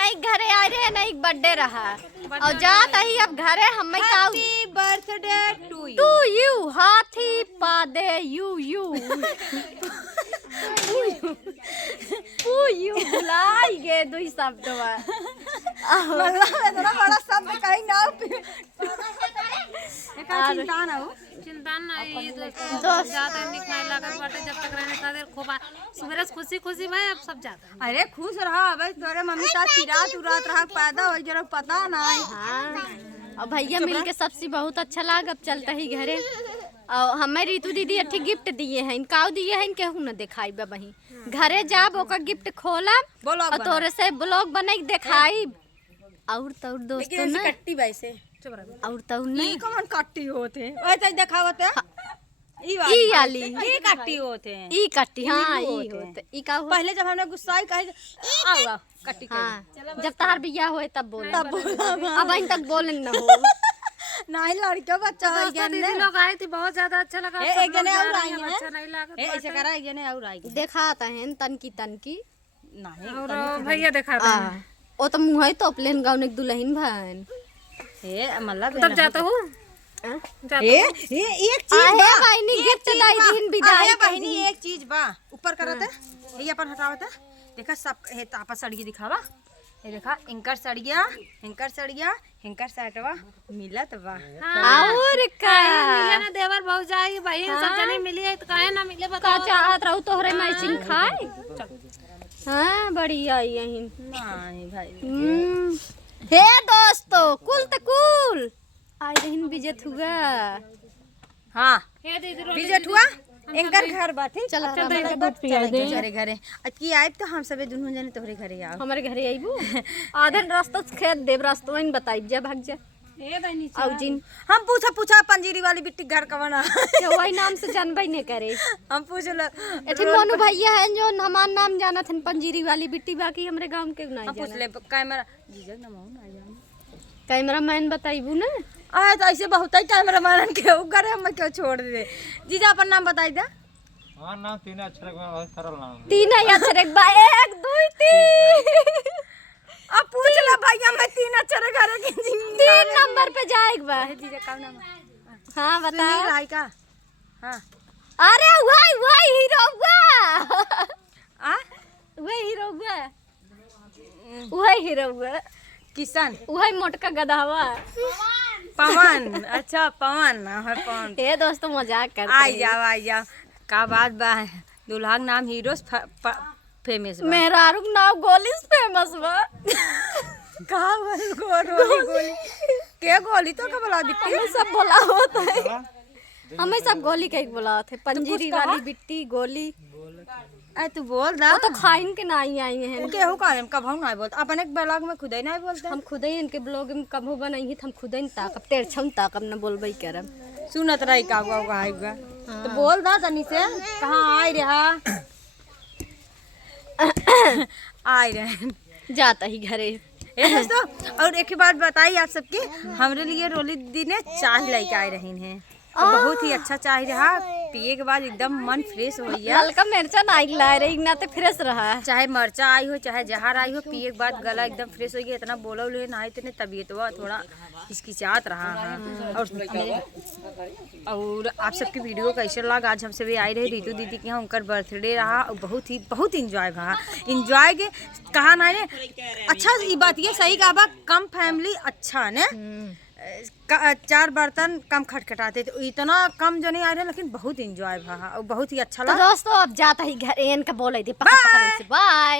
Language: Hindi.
नहीं घरे आ रहे नहीं बर्थडे रहा और जात ही अब घरे हम हैप्पी बर्थडे टू यू हाथी पादे यू भुलाई गे दुई शब्द इतना बड़ा शब्द कहीं ना चिंता ना हो चिंता नहीं दोस्त ज्यादा निक नहीं लगत बाटे जब तक रहने खातिर खूब सुबह खुशी खुशी भाई अब सब जाता अरे खुश रहा भाई तोरे मम्मी साथ चिरात उरात रहा पैदा हो जरा पता ना और भैया मिलके सबसे बहुत अच्छा लगा। अब चलता ही घरे और हमें रितु दीदी अच्छी गिफ्ट दिए हैं इनका दिए हैं केहू न दिखाई बही घरे जाब ओकर गिफ्ट खोला और तोरे से ब्लॉग बनाई दिखाई और तो दोस्तों ना कट्टी वैसे और तो नहीं कौन कट्टी होते वैसे दिखावत है ई वाली ये कट्टी होते हैं ई कट्टी हाँ ई होते ई का पहले जब हमने गुस्सा कहे आओ कट्टी हाँ जब तार बियाह होए तब बोला अब इन तक बोले न हो नहीं लड़के बच्चा हो गया दीदी लोग आए थे बहुत ज्यादा अच्छा लगा एक जने और आई है अच्छा नहीं लगा ऐसे करा एक जने और आई दिखाता है तनकी नहीं और भैया देखा ओ तो मुंह है तो प्लेन गाउन एक दुल्हन बहन ए मतलब तब जाता हूँ एक चीज आहे बहनी गिफ्ट दाई दिन विदाई बहनी एक चीज बा ऊपर करत है ये अपन हटावत है देखा सब हे तापा सड़िया दिखावा ये देखा इंकर सड़िया हिंकर साटवा मिलत बा और का मिले ना देवर बहुत जाएगी बहन सब जने मिली है तो काहे ना मिले का बताओ चाहत रहू तोहरे मैचिंग खाए हाँ बढ़िया यही नहीं भाई हे दोस्तों कुल आई रहीन विजय हुआ हाँ हे दीदी विजय हुआ इनकर घर बाटे चला घरे घरे की आइब तो हम सबे दुनू जने तोहरे घरे आओ हमारे घरे आईबू आधे रास्ता से खेत देव रास्ता इन बताई जा भाग जा हे बहनी औ जिन हम पूछा पंजीरी वाली बिट्टी घर कवन के वही नाम से जानबई ने करे हम पूछल एथि मोनू भैया है जो हमार नाम जानत हन पंजीरी वाली बिट्टी बाकी हमरे गांव के नहीं हम पूछ जाना ले कैमरा जीजक ना मौन आ जान कैमरा मैन बताइबू ना आ तो ऐसे बहुत ही कैमरा मैन के करे हम क्यों छोड़ दे जीजा अपन नाम बताई दे हमार नाम तीन अक्षर का बहुत सरल नाम है। तीन अक्षर एक बा 1 2 3 अब पूछ ले भैया मैं तीन अक्षर घरे के 3 नंबर पे जाएग बा जीजा का नाम हां बता सुनील राय का हां अरे वही हीरो हुआ आ वही हीरो हुआ वही हीरो हुआ किशन वही मोटका गधावा पवन अच्छा पवन है पवन ये दोस्तों मजाक करते आई जाओ का बात बा दुल्हा नाम हीरोज फेमस बा मेहरारू के नाम गोलीस फेमस बा का गोली के गोली तो का बोला बिट्टी हमें सब बोला होता है हमें सब गोली कहीं बोला थे पंजीरी वाली बिट्टी गोली ए तू बोल दा वो तो खाइन के नहीं आई हैं केहू का हम कब नहीं बोलते अपन एक ब्लॉग में खुद ही नहीं बोलते हम खुद ही इनके ब्लॉग में कबो बनाई हम खुद ही ताकब तेर छम ताकब न बोलबई करम सुनत रही का आएगा तो बोल दा तनी से कहां आई रहा आई रहे जाता ही घरे ए दोस्तों और एक ही बात बताई आप सबके हमरे लिए रोली दी ने चाय लेके आई रही हैं और बहुत ही अच्छा चाय रहा पिए के बाद एकदम मन फ्रेश हो गया हल्का मिर्चा नहीं ला रही ना तो फ्रेश रहा चाहे मरचा आई हो चाहे जहर आई हो पिए के बाद गला एकदम फ्रेश हो गया इतना बोला उले ना इतने तबीयत हुआ थोड़ा हिचकिचात रहा है और आप सबकी वीडियो कैसे लगा आज हमसे भी आई रहे रितु दीदी के यहाँ उनका बर्थडे रहा और बहुत इंजॉय रहा इंजॉय के कहा ना रे अच्छा ये बात ये सही कहा कम फैमिली अच्छा ने 4 बर्तन कम खटखटाते तो इतना कम जो नहीं आ रहे लेकिन बहुत इंजॉय रहा और बहुत ही अच्छा लगा दोस्तों अब जाता ही घर इनका बोले थे पकड़ से बाय।